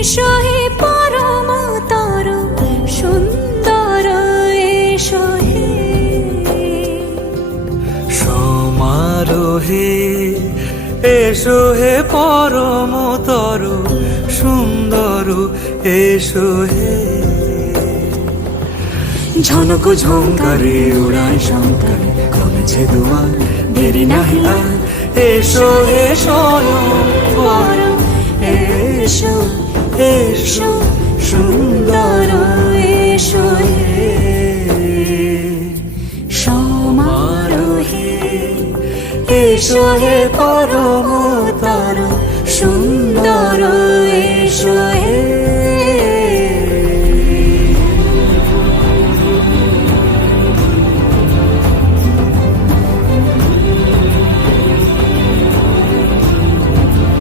এসো হে পরমতর সুন্দর এসো হে সমারোহে এসো হে পরমতর সুন্দর এসো হে ঝনক ঝঙ্কারে উড়ায় শঙ্কার কমেছে দুয়ার দেরি নাহি আর এসো হে স্বয়ং এসো এসো সুন্দর এসো হে সমারোহে এসো হে পরম